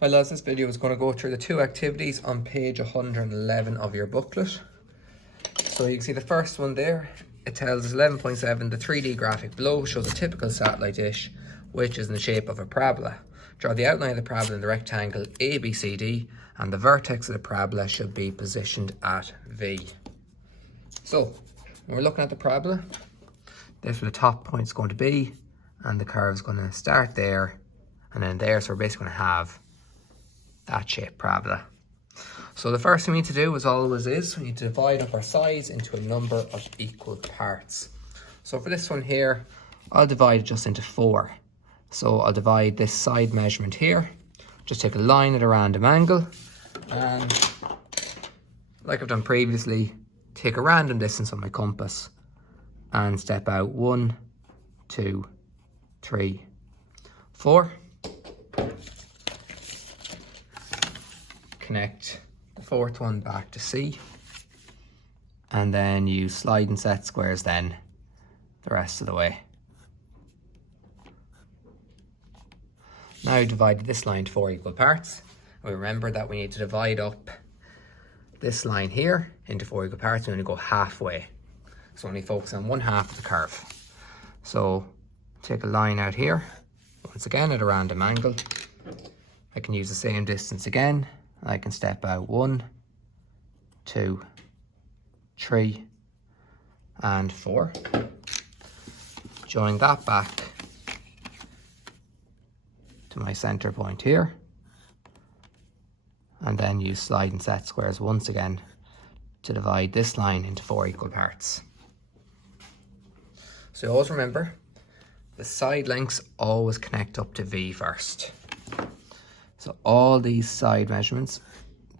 Hi lads, this video is going to go through the two activities on page 111 of your booklet. So you can see the first one there, it tells us 11.7, the 3D graphic below shows a typical satellite dish which is in the shape of a parabola. Draw the outline of the parabola in the rectangle ABCD and the vertex of the parabola should be positioned at V. So when we're looking at the parabola, this is where the top point is going to be and the curve is going to start there and then there, so we're basically going to have that shape parabola. So the first thing we need to do, as always, is we need to divide up our sides into a number of equal parts. So for this one here, I'll divide it just into 4. So I'll divide this side measurement here, just take a line at a random angle, and like I've done previously, take a random distance on my compass and step out 1, 2, 3, 4. Connect the fourth one back to C, and then use slide and set squares then the rest of the way. Now divide this line to 4 equal parts. We remember that we need to divide up this line here into 4 equal parts. We only go halfway, so only focus on one half of the curve. So take a line out here, once again at a random angle. I can use the same distance again. I can step out 1, 2, 3, and 4. Join that back to my center point here, and then use slide and set squares once again to divide this line into 4 equal parts. So always remember, the side lengths always connect up to V first. So all these side measurements,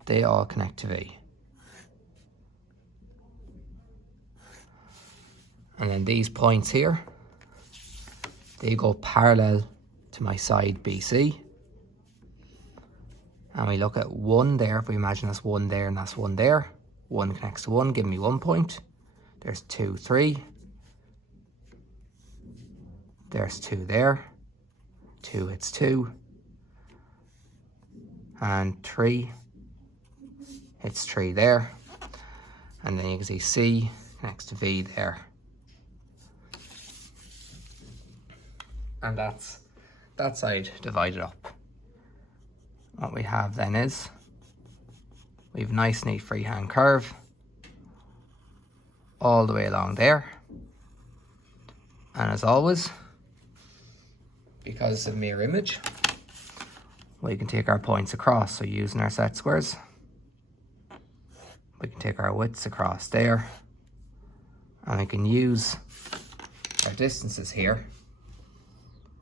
they all connect to V. And then these points here, they go parallel to my side BC. And we look at 1 there, if we imagine that's 1 there and that's 1 there. 1 connects to 1, give me 1 point. There's 2, 3. There's 2 there. 2 hits 2. And 3 hits 3 there, and then you can see C next to V there, and that's that side divided up. What we have then is we have a nice neat freehand curve all the way along there, and as always, because it's a mirror image, we can take our points across. So using our set squares, we can take our widths across there, and we can use our distances here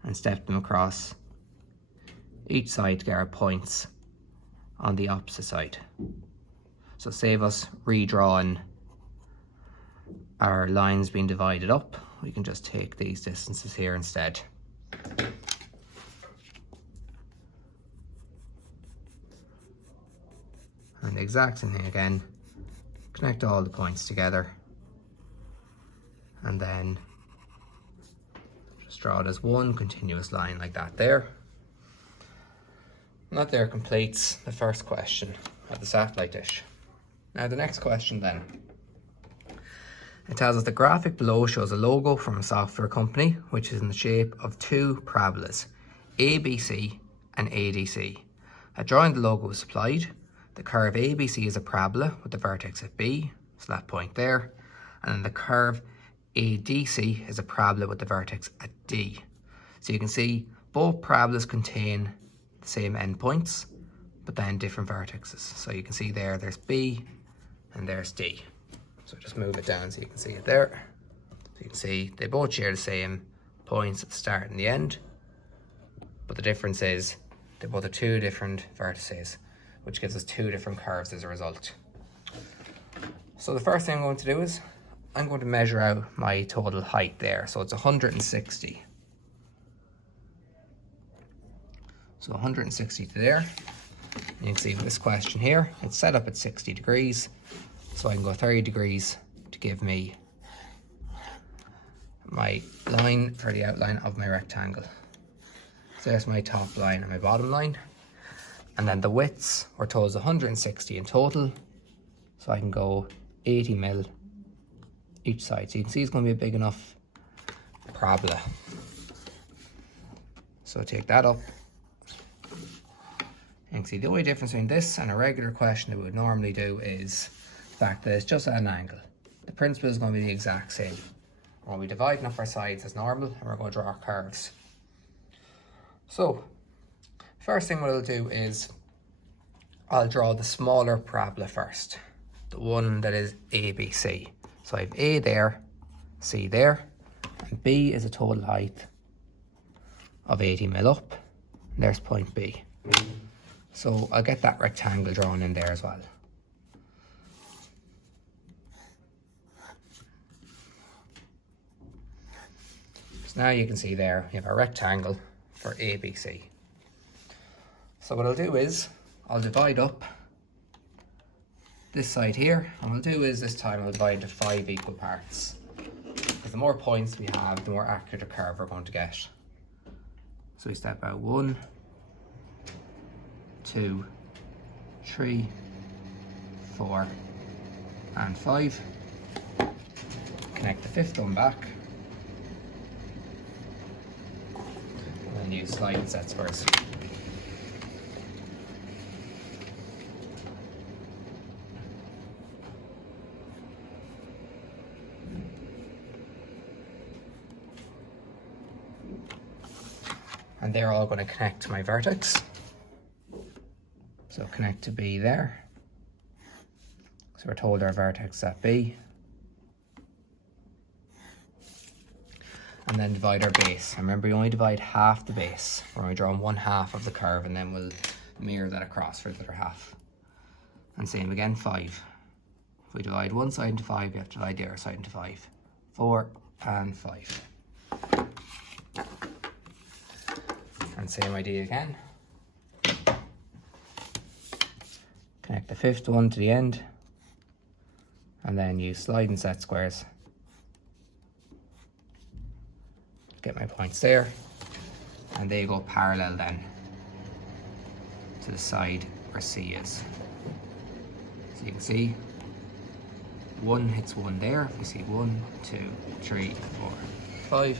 and step them across each side to get our points on the opposite side. So save us redrawing our lines being divided up, we can just take these distances here instead. And the exact same thing again, connect all the points together and then just draw it as one continuous line like that there. And that there completes the first question of the satellite dish. Now the next question then. It tells us the graphic below shows a logo from a software company which is in the shape of 2 parabolas, ABC and ADC. A drawing of the logo was supplied. The curve ABC is a parabola with the vertex at B, so that point there, and then the curve ADC is a parabola with the vertex at D. So you can see both parabolas contain the same endpoints, but then different vertices. So you can see there's B and there's D. So just move it down so you can see it there. So you can see they both share the same points at the start and the end, but the difference is they both have 2 different vertices, which gives us 2 different curves as a result. So the first thing I'm going to do is I'm going to measure out my total height there. So it's 160. So 160 to there. And you can see with this question here, it's set up at 60 degrees. So I can go 30 degrees to give me my line for the outline of my rectangle. So there's my top line and my bottom line. And then the widths, we're told, is 160 in total. So I can go 80 mil each side. So you can see it's going to be a big enough parabola. So take that up. And you can see the only difference between this and a regular question that we would normally do is the fact that it's just at an angle. The principle is going to be the exact same. We're going to be dividing up our sides as normal, and we're going to draw our curves. So, first thing what I'll do is I'll draw the smaller parabola first. The one that is ABC. So I have A there, C there, and B is a total height of 80 mil up. And there's point B. So I'll get that rectangle drawn in there as well. So now you can see there, you have a rectangle for ABC. So what I'll do is, I'll divide up this side here, and what I'll do is this time I'll divide into 5 equal parts. Because the more points we have, the more accurate a curve we're going to get. So we step out 1, 2, 3, 4, and 5. Connect the 5th one back. And then use slide and set squares. And they're all going to connect to my vertex. So connect to B there. So we're told our vertex is at B. And then divide our base. And remember, you only divide half the base. We're only drawing 1/2 of the curve, and then we'll mirror that across for the other half. And same again, 5. If we divide one side into 5, we have to divide the other side into 5. 4 and 5. And same idea again. Connect the 5th one to the end, and then use slide and set squares. Get my points there, and they go parallel then to the side where C is. So you can see 1 hits 1 there. You see 1, 2, 3, 4, 5.